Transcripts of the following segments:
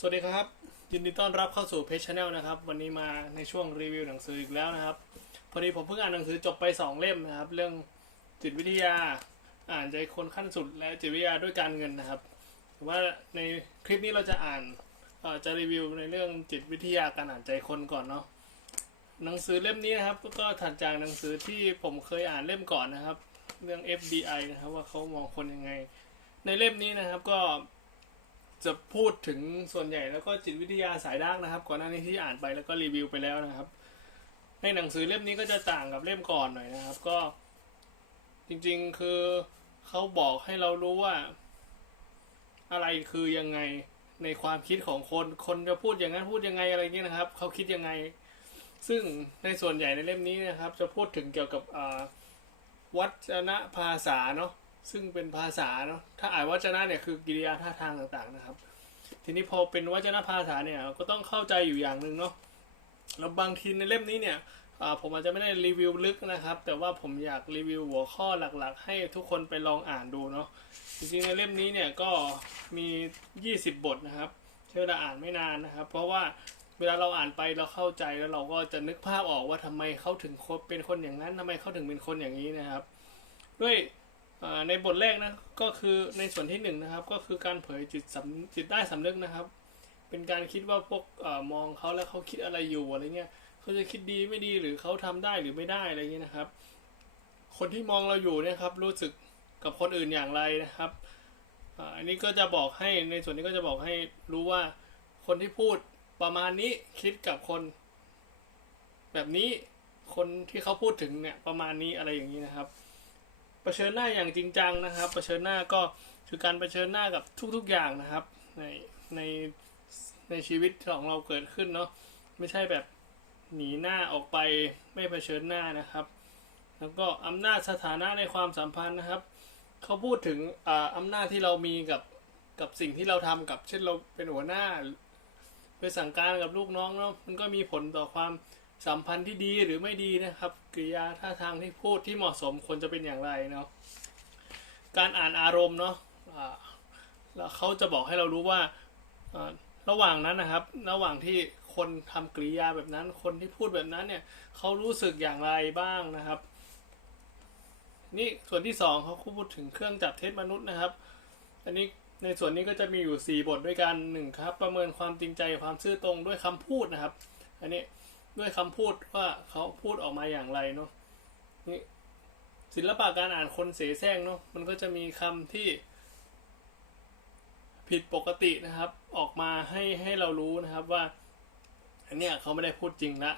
สวัสดีครับ ยินดีต้อนรับเข้าสู่เพจชาแนลนะครับ วันนี้มาในช่วงรีวิวหนังสืออีกแล้วนะครับ พอดีผมเพิ่งอ่านหนังสือจบไป 2 เล่มนะครับ เรื่องจิตวิทยาอ่านใจคนขั้นสุดและจิตวิทยาด้วยการเงินนะครับแต่ว่าในคลิปนี้เราจะอ่านจะรีวิวในเรื่องจิตวิทยาการอ่านใจคนก่อนเนาะหนังสือเล่มนี้นะครับก็ถัดจากหนังสือที่ผมเคยอ่านเล่มก่อนนะครับ เรื่อง FBI นะครับว่าเขามองคนยังไง ในเล่มนี้นะครับก็ จะพูดถึงส่วนใหญ่แล้วก็จิตวิทยาสายด้านนะครับ ก่อนหน้านี้ที่อ่านไปแล้วก็รีวิวไปแล้วนะครับ ในหนังสือเล่มนี้ก็จะต่างกับเล่มก่อนหน่อยนะครับ ก็จริงๆคือเขาบอกให้เรารู้ว่า อะไรคือยังไงในความคิดของคนคนจะพูดอย่างนั้นพูดยังไงอะไรเงี้ยนะครับเขาคิดยังไง ซึ่งในส่วนใหญ่ในเล่มนี้นะครับ จะพูดถึงเกี่ยวกับวัจนภาษาเนาะ ซึ่งเป็นภาษาเนาะถ้าอ่านวจนะเนี่ยคือกิริยาท่าทางต่างๆนะครับ ทีนี้พอเป็นวจนะภาษาเนี่ยก็ต้องเข้าใจอยู่อย่างหนึ่งเนาะแล้วบางทีในเล่มนี้เนี่ยผมอาจจะไม่ได้รีวิวลึกนะครับ แต่ว่าผมอยากรีวิวหัวข้อหลักๆ ให้ทุกคนไปลองอ่านดูเนาะจริงๆในเล่มนี้เนี่ยก็มี 20 บทนะครับใช้เวลาอ่านไม่นานนะครับ เพราะว่าเวลาเราอ่านไปเราเข้าใจแล้วเราก็จะนึกภาพออกว่าทำไมเขาถึงเป็นคนอย่างนั้นทำไมเขาถึงเป็นคนอย่างนี้นะครับ ด้วย ในบทแรกนะก็คือในส่วนที่หนึ่งนะครับก็คือการเผยจิตสำจิตได้สำนึกนะครับ เป็นการคิดว่าพวกอมองเขาแล้วเขาคิดอะไรอยู่อะไรเงี้ยเขาจะคิดดีไม่ดีหรือเขาทำได้หรือไม่ได้อะไรเงี้ยนะครับ คนที่มองเราอยู่เนี่ยครับรู้สึกกับคนอื่นอย่างไรนะครับอันนี้ก็จะบอกให้ในส่วนนี้ก็จะบอกให้รู้ว่าคนที่พูดประมาณนี้คิดกับคน แบบนี้คนที่เขาพูดถึงเนี่ยประมาณนี้อะไรอย่างนี้นะครับ ผชิญหน้าอย่างจริงจังนะครับเผชิญหน้าก็คือการเผชิญหน้ากับทุกๆอย่างนะครับ ในในในชีวิตของเราเกิดขึ้นเนาะไม่ใช่แบบหนีหน้าออกไปไม่เผชิญหน้านะครับ แล้วก็อำนาจสถานะในความสัมพันธ์นะครับเขาพูดถึงอ่าอำนาจที่เรามีกับกับสิ่งที่เราทำกับเช่นเราเป็นหัวหน้าไปสั่งการกับลูกน้องเนาะมันก็มีผลต่อความ สัมพันธ์ที่ดีหรือไม่ดีนะครับกริยาท่าทางที่พูดที่เหมาะสมควรจะเป็นอย่างไรเนาะการอ่านอารมณ์เนาะแล้วเขาจะบอกให้เรารู้ว่าระหว่างนั้นนะครับ ระหว่างที่คนทำกริยาแบบนั้น คนที่พูดแบบนั้นเนี่ยเขารู้สึกอย่างไรบ้างนะครับ นี่ส่วนที่สองเขาพูดถึงเครื่องจับเท็จมนุษย์นะครับ อันนี้ในส่วนนี้ก็จะมีอยู่สี่บทด้วยกันหนึ่งครับ ประเมินความจริงใจความซื่อตรงด้วยคำพูดนะครับ อันนี้ ด้วยคำพูดว่าเขาพูดออกมาอย่างไรเนาะนี่ศิลปะการอ่านคนเสแสร้งเนาะมันก็จะมีคำที่ ผิดปกตินะครับ ออกมาให้ให้เรารู้นะครับว่า อันเนี้ยเขาไม่ได้พูดจริงละ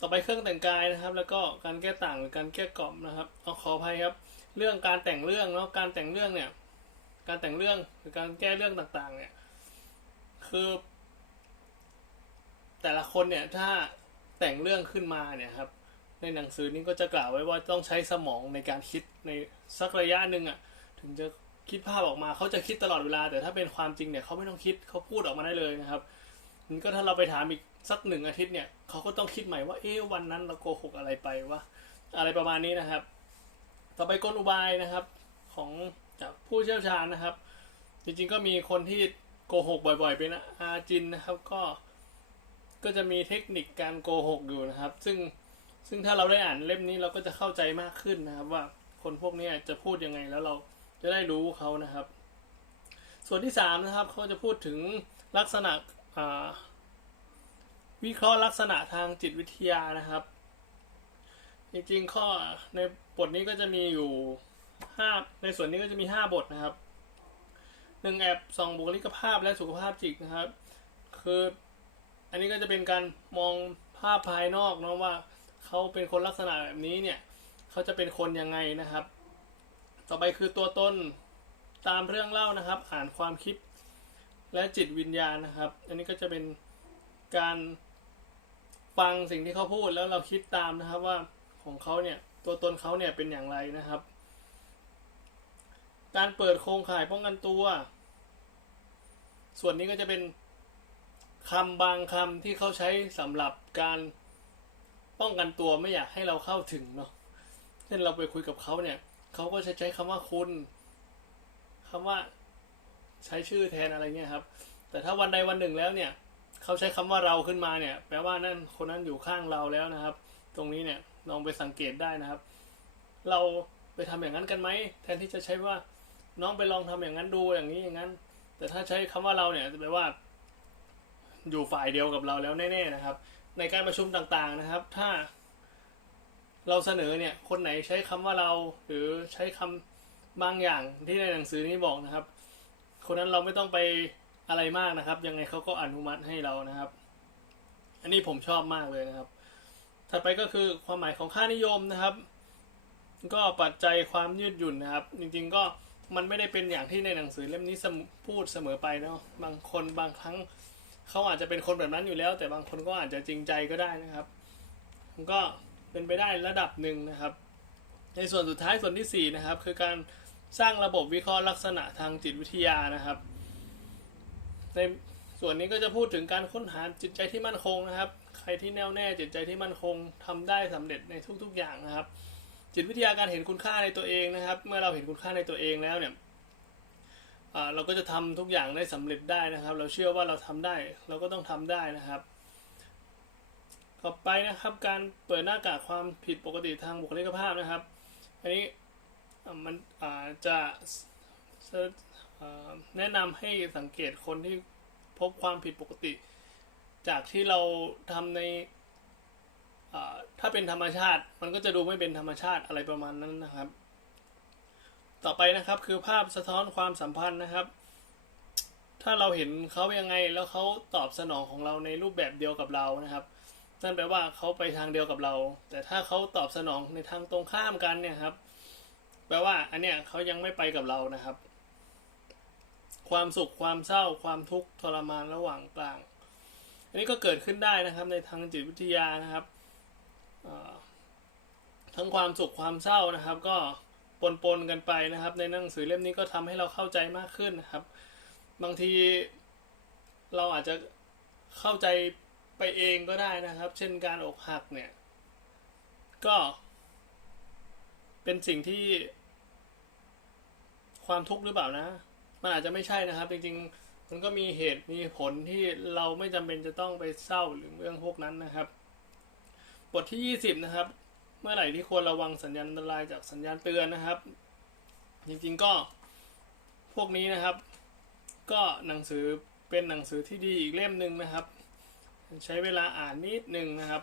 ต่อไปเครื่องแต่งกายนะครับ แล้วก็การแก้ต่างหรือการแก้กล่อมนะครับเอาขออภัยครับ เรื่องการแต่งเรื่องเนาะการแต่งเรื่องเนี่ย การแต่งเรื่องหรือการแก้เรื่องต่างๆ เนี่ย คือ แต่ละคนเนี่ยถ้าแต่งเรื่องขึ้นมาเนี่ยครับในหนังสือนี้ก็จะกล่าวไว้ว่าต้องใช้สมองในการคิดในสักระยะหนึ่งอะ่ะถึงจะคิดภาพออกมาเขาจะคิดตลอดเวลา แต่ถ้าเป็นความจริงเนี่ยเขาไม่ต้องคิดเขาพูดออกมาได้เลยนะครับมันก็ถ้าเราไปถามอีกสักหนึ่งอาทิตย์เนี่ยเขาก็ต้องคิดใหม่ว่าเอ๊ะวันนั้นเราโกหกอะไรไปวะอะไรประมาณนี้นะครับ ต่อไปกลอุบายนะครับของจากผู้เชี่ยวชาญนะครับ จริงๆก็มีคนที่โกหกบ่อย ๆ เป็นอาจินนะครับก็ ก็จะมีเทคนิคการโกหกอยู่นะครับ ซึ่งซึ่งถ้าเราได้อ่านเล่มนี้เราก็จะเข้าใจมากขึ้นนะครับ ว่าคนพวกนี้จะพูดยังไงแล้วเราจะได้รู้เขานะครับ ส่วนที่สามนะครับเขาจะพูดถึงลักษณะวิเคราะห์ลักษณะทางจิตวิทยานะครับ จริงๆข้อในบทนี้ก็จะมีอยู่ห้าในส่วนนี้ก็จะมีห้าบทนะครับหนึ่งแอบสองบุคลิกภาพและสุขภาพจิตนะครับ คือ อันนี้ก็จะเป็นการมองภาพภายนอกเนาะว่าเขาเป็นคนลักษณะแบบนี้เนี่ยเขาจะเป็นคนยังไงนะครับ ต่อไปคือตัวตนตามเรื่องเล่านะครับ อ่านความคิดและจิตวิญญาณนะครับ อันนี้ก็จะเป็นการฟังสิ่งที่เขาพูดแล้วเราคิดตามนะครับว่าของเขาเนี่ยตัวตนเขาเนี่ยเป็นอย่างไรนะครับ การเปิดโครงข่ายป้องกันตัว ส่วนนี้ก็จะเป็น คำบางคำที่เขาใช้สำหรับการป้องกันตัวไม่อยากให้เราเข้าถึงเนาะเช่นเราไปคุยกับเขาเนี่ยเขาก็จะใช้คำว่าคุณคำว่าใช้ชื่อแทนอะไรเงี้ยครับ แต่ถ้าวันใดวันหนึ่งแล้วเนี่ยเขาใช้คำว่าเราขึ้นมาเนี่ย แปลว่านั่นคนนั้นอยู่ข้างเราแล้วนะครับ ตรงนี้เนี่ยลองไปสังเกตได้นะครับ เราไปทำอย่างนั้นกันไหมแทนที่จะใช้ว่าน้องไปลองทำอย่างนั้นดูอย่างนี้อย่างนั้น แต่ถ้าใช้คำว่าเราเนี่ยจะแปลว่า อยู่ฝ่ายเดียวกับเราแล้วแน่ๆนะครับ ในการประชุมต่างๆนะครับ ถ้าเราเสนอเนี่ยคนไหนใช้คำว่าเราหรือใช้คำบางอย่างที่ในหนังสือนี้บอกนะครับ คนนั้นเราไม่ต้องไปอะไรมากนะครับ ยังไงเขาก็อนุมัติให้เรานะครับ อันนี้ผมชอบมากเลยนะครับ ถัดไปก็คือความหมายของค่านิยมนะครับ ก็ปัจจัยความยืดหยุ่นนะครับ จริงๆก็มันไม่ได้เป็นอย่างที่ในหนังสือเล่มนี้พูดเสมอไปเนาะบางคนบางครั้ง เขาอาจจะเป็นคนแบบนั้นอยู่แล้ว แต่บางคนก็อาจจะจริงใจก็ได้นะครับ มันก็เป็นไปได้ระดับหนึ่งนะครับ ในส่วนสุดท้ายส่วนที่สี่นะครับ คือการสร้างระบบวิเคราะห์ลักษณะทางจิตวิทยานะครับ ในส่วนนี้ก็จะพูดถึงการค้นหาจิตใจที่มั่นคงนะครับ ใครที่แน่วแน่จิตใจที่มั่นคงทำได้สำเร็จในทุกๆอย่างนะครับ จิตวิทยาการเห็นคุณค่าในตัวเองนะครับ เมื่อเราเห็นคุณค่าในตัวเองแล้วเนี่ย เราก็จะทำทุกอย่างได้สำเร็จได้นะครับ เราเชื่อว่าเราทำได้ เราก็ต้องทำได้นะครับ ต่อไปนะครับการเปิดหน้ากากความผิดปกติทางบุคลิกภาพนะครับ อันนี้มันจะแนะนำให้สังเกตคนที่พบความผิดปกติ จากที่เราทำในถ้าเป็นธรรมชาติ มันก็จะดูไม่เป็นธรรมชาติอะไรประมาณนั้นนะครับ ต่อไปนะครับคือภาพสะท้อนความสัมพันธ์นะครับ ถ้าเราเห็นเขายังไงแล้วเขาตอบสนองของเราในรูปแบบเดียวกับเรานะครับนั่นแปลว่าเขาไปทางเดียวกับเรา แต่ถ้าเขาตอบสนองในทางตรงข้ามกันเนี่ยครับ แปลว่าอันเนี้ยเขายังไม่ไปกับเรานะครับ ความสุขความเศร้าความทุกข์ทรมานระหว่างกลาง อันนี้ก็เกิดขึ้นได้นะครับในทางจิตวิทยานะครับทั้งความสุขความเศร้านะครับ ก็ ปนปนๆกันไปนะครับ ในหนังสือเล่มนี้ก็ทำให้เราเข้าใจมากขึ้นนะครับ บางทีเราอาจจะเข้าใจไปเองก็ได้นะครับ เช่นการอกหักเนี่ย ก็ เป็นสิ่งที่ความทุกข์หรือเปล่านะ มันอาจจะไม่ใช่นะครับ จริงๆ มันก็มีเหตุมีผลที่เราไม่จำเป็นจะต้องไปเศร้าหรือเรื่องพวกนั้นนะครับ บทที่ 20 นะครับ เมื่อไหร่ที่ควรระวังสัญญาณอันตรายจากสัญญาณเตือนนะครับ จริงๆก็พวกนี้นะครับ ก็หนังสือเป็นหนังสือที่ดีอีกเล่มหนึ่งนะครับ ใช้เวลาอ่านนิดหนึ่งนะครับ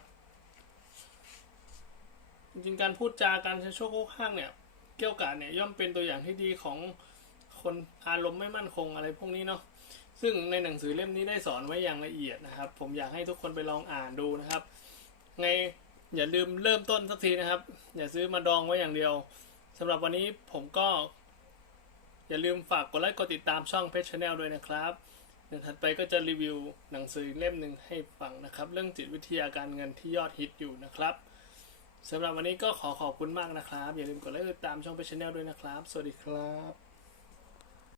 จริงๆการพูดจาการใช้โชคโคกข้างเนี่ยเกี่ยวกับเนี่ยย่อมเป็นตัวอย่างที่ดีของคนอารมณ์ไม่มั่นคงอะไรพวกนี้เนาะซึ่งในหนังสือเล่มนี้ได้สอนไว้อย่างละเอียดนะครับ ผมอยากให้ทุกคนไปลองอ่านดูนะครับไง อย่าลืมเริ่มต้นสักทีนะครับ อย่าซื้อมาดองไว้อย่างเดียวสำหรับวันนี้ผมก็ อย่าลืมฝากกดไลค์กดติดตามช่องเพจชาแนลด้วยนะครับเดี๋ยวถัดไปก็จะรีวิวหนังสือเล่มหนึ่งให้ฟังนะครับ เรื่องจิตวิทยาการเงินที่ยอดฮิตอยู่นะครับสำหรับวันนี้ก็ขอขอบคุณมากนะครับ อย่าลืมกดไลค์กดติดตามช่องเพจชาแนลด้วยนะครับ สวัสดีครับ